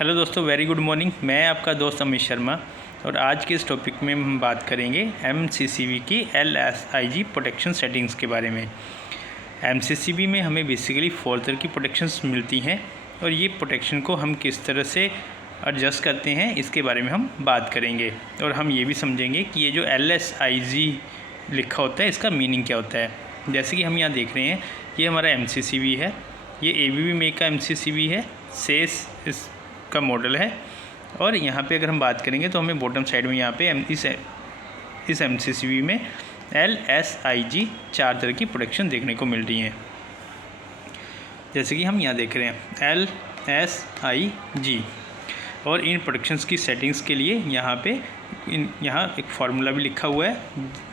Hello दोस्तों, very good morning. मैं आपका दोस्त अमित शर्मा और आज के इस टॉपिक में हम बात करेंगे MCCB की LSIG प्रोटेक्शन सेटिंग्स के बारे में। MCCB में हमें बेसिकली 4 तरह की प्रोटेक्शंस मिलती हैं और ये प्रोटेक्शन को हम किस तरह से एडजस्ट करते हैं इसके बारे में हम बात करेंगे। और हम ये भी समझेंगे कि ये जो LSIG लिखा होता है इसका मीनिंग क्या होता है। जैसे कि हम यहाँ देख रहे हैं, ये हमारा MCCB है, ये ABB मेक का MCCB है, सेस इसका मॉडल है। और यहाँ पे अगर हम बात करेंगे तो हमें बॉटम साइड में यहाँ पे इस MCCB में LSIG 4 तरह की प्रोटेक्शन देखने को मिल रही हैं। जैसे कि हम यहाँ देख रहे हैं LSIG, और इन प्रोटेक्शंस की सेटिंग्स के लिए यहाँ एक फार्मूला भी लिखा हुआ है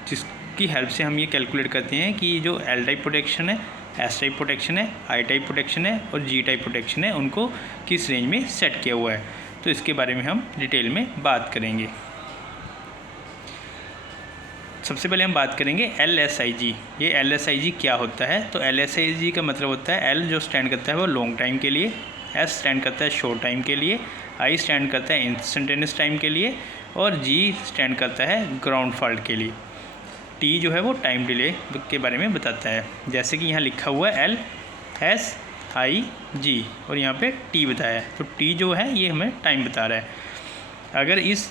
जिसकी हेल्प से हम ये कैलकुलेट करते हैं कि जो L टाइप प्रोटेक्शन है, S टाइप प्रोटेक्शन है, I टाइप प्रोटेक्शन है और G टाइप प्रोटेक्शन है, उनको किस रेंज में सेट किया हुआ है। तो इसके बारे में हम डिटेल में बात करेंगे। सबसे पहले हम बात करेंगे LSIG। ये LSIG क्या होता है? तो LSIG का मतलब होता है L जो स्टैंड करता है वो लॉन्ग टाइम के लिए, S स्टैंड करता है शॉर्ट टाइम के लिए, I स्टैंड करता है इंस्टेंटेनियस टाइम के लिए और G स्टैंड करता है ग्राउंड फॉल्ट के लिए। T जो है वो टाइम डिले के बारे में बताता है। जैसे कि यहाँ लिखा हुआ है LSIG और यहाँ पे T बताया है, तो T जो है ये हमें टाइम बता रहा है। अगर इस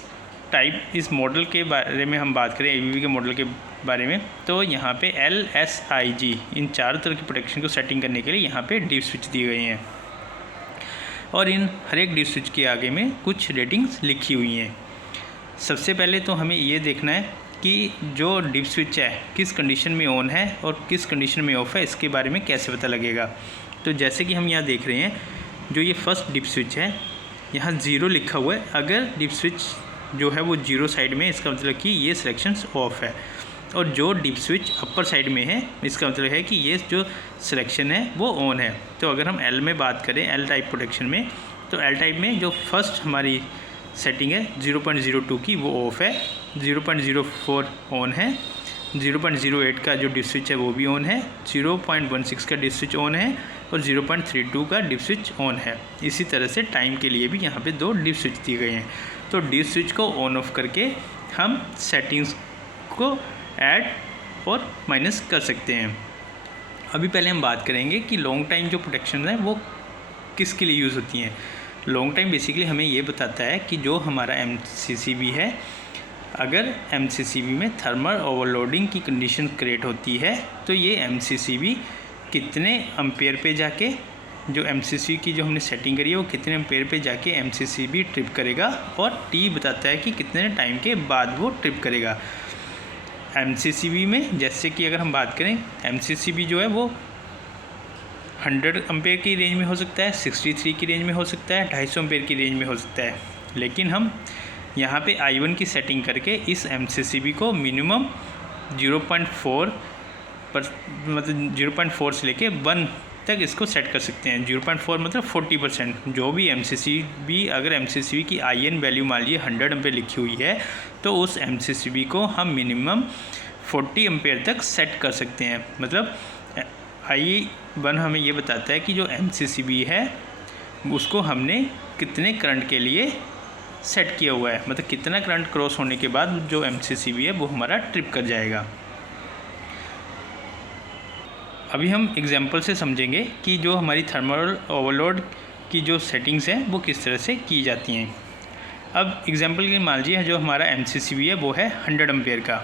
मॉडल के बारे में हम बात करें, ABB के मॉडल के बारे में, तो यहाँ पे LSIG इन 4 तरह की प्रोटेक्शन को सेटिंग करने के लिए यहाँ पे डीप स्विच दिए गए हैं और इन हर एक डीप स्विच के आगे में कुछ रेटिंग्स लिखी हुई हैं। सबसे पहले तो हमें ये देखना है कि जो डीप स्विच है किस कंडीशन में ऑन है और किस कंडीशन में ऑफ है, इसके बारे में कैसे पता लगेगा। तो जैसे कि हम यहाँ देख रहे हैं, जो ये फर्स्ट डीप स्विच है यहाँ 0 लिखा हुआ है। अगर डीप स्विच जो है वो 0 साइड में, इसका मतलब कि ये सिलेक्शंस ऑफ है। और जो डीप स्विच अपर साइड में है, इसका मतलब है कि ये जो सिलेक्शन है वो ऑन है। तो अगर हम L में बात करें, L टाइप प्रोटेक्शन में, तो L टाइप में जो फर्स्ट हमारी सेटिंग है 0.02 की वो ऑफ है, 0.04 ऑन है, 0.08 का जो डिप स्विच है वो भी ऑन है, 0.16 का डिप स्विच ऑन है और 0.32 का डिप स्विच ऑन है। इसी तरह से टाइम के लिए भी यहाँ पे 2 डिप स्विच दिए गए हैं। तो डिप स्विच को ऑन ऑफ करके हम सेटिंग्स को ऐड और माइनस कर सकते हैं। अभी पहले हम बात करेंगे कि लॉन्ग टाइम जो प्रोटेक्शन है वो किसके लिए यूज़ होती हैं। लॉन्ग टाइम बेसिकली हमें ये बताता है कि जो हमारा MCCB है, अगर MCCB में थर्मल ओवरलोडिंग की कंडीशन क्रिएट होती है तो ये MCCB कितने एम्पेयर पे जाके, जो MCCB की जो हमने सेटिंग करी है वो कितने एम्पेयर पे जाके MCCB ट्रिप करेगा, और T बताता है कि कितने टाइम के बाद वो ट्रिप करेगा। MCCB में जैसे कि अगर हम बात करें, MCCB जो है वो 100 एम्पेयर की रेंज में हो सकता है, 63 की रेंज में हो सकता है, 250 एम्पेयर की रेंज में हो सकता है। लेकिन हम यहाँ पे I1 की सेटिंग करके इस MCCB को मिनिमम 0.4 पर, मतलब 0.4 से लेके 1 तक इसको सेट कर सकते हैं। 0.4 मतलब 40%। जो भी MCCB, अगर MCCB की IN वैल्यू मान लीजिए 100 एम्पेयर लिखी हुई है तो उस MCCB को हम मिनिमम 40 एम्पेयर तक सेट कर सकते हैं। मतलब I1 हमें ये बताता है कि जो MCCB है उसको हमने कितने करंट के लिए सेट किया हुआ है, मतलब कितना करंट क्रॉस होने के बाद जो MCCB है वो हमारा ट्रिप कर जाएगा। अभी हम एग्जांपल से समझेंगे कि जो हमारी थर्मल ओवरलोड की जो सेटिंग्स हैं वो किस तरह से की जाती हैं। अब एग्जांपल के लिए मान लीजिए जो हमारा MCCB है वो है 100 एम्पेयर का।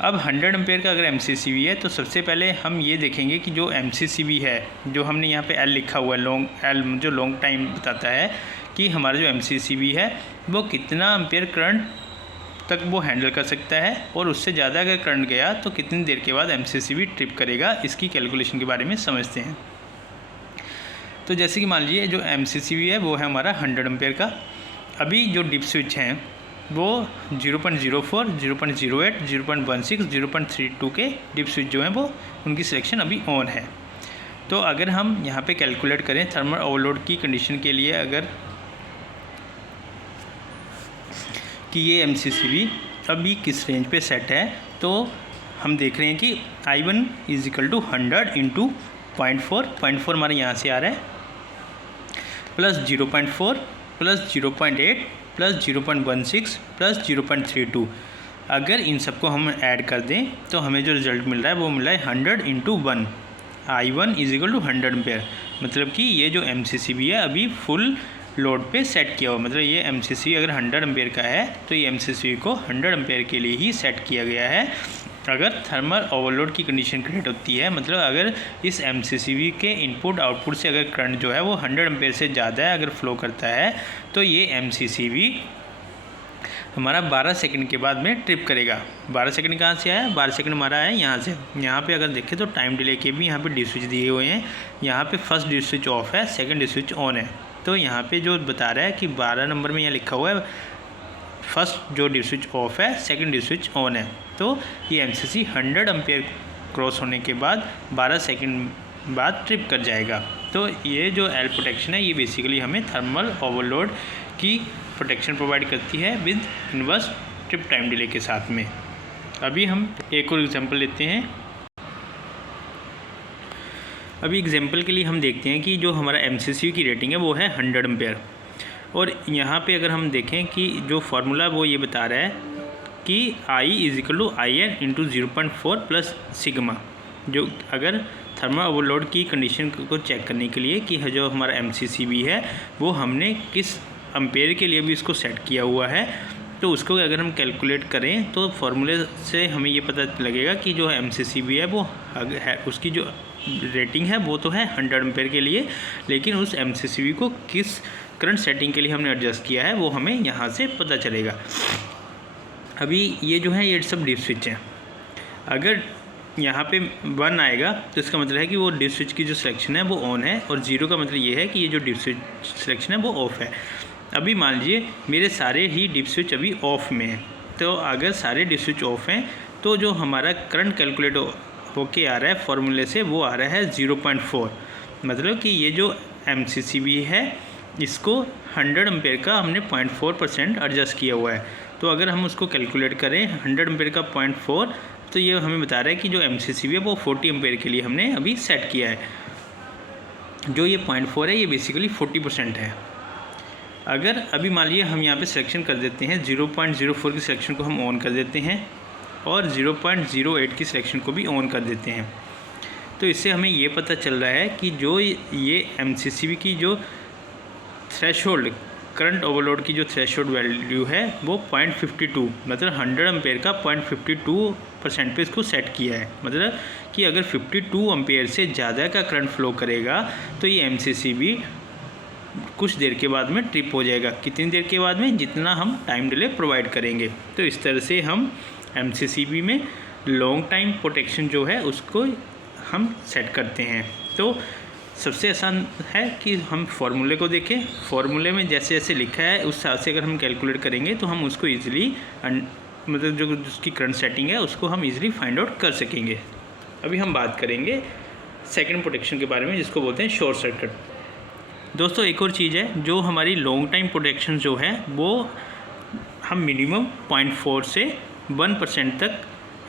अब 100 एम्पेयर का अगर MCCB है तो सबसे पहले हम ये देखेंगे कि जो MCCB है, जो हमने यहाँ पे L लिखा हुआ है, L जो लॉन्ग टाइम बताता है कि हमारा जो MCCB है वो कितना एम्पेयर करंट तक वो हैंडल कर सकता है, और उससे ज़्यादा अगर करंट गया तो कितनी देर के बाद MCCB ट्रिप करेगा। इसकी कैलकुलेशन के बारे में समझते हैं। तो जैसे कि मान लीजिए जो MCCB है वो है हमारा 100 एम्पेयर का। अभी जो डिप स्विच हैं वो 0.04, 0.08, 0.16, 0.32 के डिप स्विच जो हैं वो उनकी सिलेक्शन अभी ऑन है। तो अगर हम यहाँ पे कैलकुलेट करें थर्मल ओवरलोड की कंडीशन के लिए, अगर कि ये MCCB अभी किस रेंज पे सेट है, तो हम देख रहे हैं कि I1 = 100 × 0.4 हमारे यहाँ से आ रहा है। Plus 0.4 plus 0.8 plus 0.16 plus 0.32। अगर इन सबको हम ऐड कर दें तो हमें जो रिज़ल्ट मिल रहा है वो मिल रहा है 100 into 1, I1 is equal to 100 ampere. मतलब कि ये जो MCCB है अभी फुल लोड पे सेट किया हुआ, मतलब ये MCCB अगर 100 एम्पेयर का है तो ये MCCB को 100 एम्पेयर के लिए ही सेट किया गया है। अगर थर्मल ओवरलोड की कंडीशन क्रिएट होती है, मतलब अगर इस MCCB के इनपुट आउटपुट से अगर करंट जो है वो 100 एम्पेयर से ज़्यादा है अगर फ्लो करता है तो ये MCCB हमारा 12 सेकंड के बाद में ट्रिप करेगा। 12 सेकंड कहाँ से आया? 12 सेकंड हमारा है यहाँ से। यहाँ पे अगर देखें तो टाइम डिले के भी यहाँ पे डी स्विच दिए हुए हैं। यहाँ पे फर्स्ट डी स्विच ऑफ है, सेकंड डी स्विच ऑन है। तो यहाँ पे जो बता रहा है कि 12 नंबर में यहाँ लिखा हुआ है फर्स्ट जो डी स्विच ऑफ है, सेकंड डी स्विच ऑन है। तो ये MCC 100 एम्पेयर क्रॉस होने के बाद 12 सेकंड बाद ट्रिप कर जाएगा। तो ये जो एल प्रोटेक्शन है ये बेसिकली हमें थर्मल ओवरलोड की प्रोटेक्शन प्रोवाइड करती है with inverse trip time delay के साथ में। अभी हम एक और एग्जांपल लेते हैं। अभी एग्जांपल के लिए हम देखते हैं कि जो हमारा MCCB की रेटिंग है वो है 100 एम्पेयर, और यहाँ पे अगर हम देखें कि जो फार्मूला वो ये बता रहा है कि I is equal to IN into 0.4 plus sigma. जो अगर थर्मल ओवरलोड की कंडीशन को चेक करने के लिए कि जो हमारा MCCB है वो हमने किस एम्पेयर के लिए भी इसको सेट किया हुआ है, तो उसको अगर हम कैलकुलेट करें तो फार्मूले से हमें ये पता लगेगा कि जो MCCB है वो है उसकी जो रेटिंग है वो तो है 100 एम्पेयर के लिए, लेकिन उस MCCB को किस करंट सेटिंग के लिए हमने एडजस्ट किया है वो हमें यहाँ से पता चलेगा। अभी ये जो है ये सब डी स्विच हैं। अगर यहाँ पे 1 आएगा तो इसका मतलब है कि वो डी स्विच की जो सिलेक्शन है वो ऑन है, और 0 का मतलब ये है कि ये जो डी स्विच सिलेक्शन है वो ऑफ़ है। अभी मान लीजिए मेरे सारे ही डी स्विच अभी ऑफ़ में हैं, तो अगर सारे डी स्विच ऑफ़ हैं तो जो हमारा करंट कैलकुलेट होके आ रहा है फार्मूले से वो आ रहा है 0.4। मतलब कि ये जो MCCB है इसको 100 एम्पेयर का हमने 0.4% एडजस्ट किया हुआ है। तो अगर हम उसको कैलकुलेट करें 100 एम्पेयर का 0.4 तो ये हमें बता रहा है कि जो MCCB है वो 40 एम्पेयर के लिए हमने अभी सेट किया है। जो ये 0.4 है ये बेसिकली 40% है। अगर अभी मान लीजिए हम यहाँ पे सिलेक्शन कर देते हैं 0.04 की सिलेक्शन को हम ऑन कर देते हैं और 0.08 की सिलेक्शन को भी ऑन कर देते हैं, तो इससे हमें ये पता चल रहा है कि जो ये MCCB की जो थ्रेशोल्ड करंट ओवरलोड की जो थ्रेशोल्ड वैल्यू है वो 0.52 मतलब 100 एम्पेयर का 0.52% पे इसको सेट किया है। मतलब कि अगर 52 एम्पेयर से ज़्यादा का करंट फ्लो करेगा तो ये MCCB कुछ देर के बाद में ट्रिप हो जाएगा। कितनी देर के बाद में? जितना हम टाइम डिले प्रोवाइड करेंगे। तो इस तरह से हम MCCB में लॉन्ग टाइम प्रोटेक्शन जो है उसको हम सेट करते हैं। तो सबसे आसान है कि हम फार्मूले को देखें। फार्मूले में जैसे जैसे लिखा है उस हिसाब से अगर हम कैलकुलेट करेंगे तो हम उसको ईज़िली मतलब जो उसकी करंट सेटिंग है उसको हम ईज़िली फाइंड आउट कर सकेंगे। अभी हम बात करेंगे सेकंड प्रोटेक्शन के बारे में जिसको बोलते हैं शॉर्ट सर्किट। दोस्तों एक और चीज़ है, जो हमारी लॉन्ग टाइम प्रोटेक्शन जो है वो हम मिनिमम 0.4 से 1% तक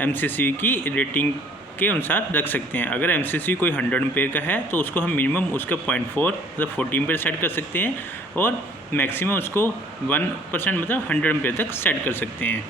MCCB की रेटिंग के अनुसार रख सकते हैं। अगर MCCB कोई 100 एम्पेयर का है तो उसको हम मिनिमम उसका 0.4 मतलब 40 एम्पेयर सेट कर सकते हैं, और मैक्सिमम उसको 1% मतलब 100 एम्पेयर तक सेट कर सकते हैं।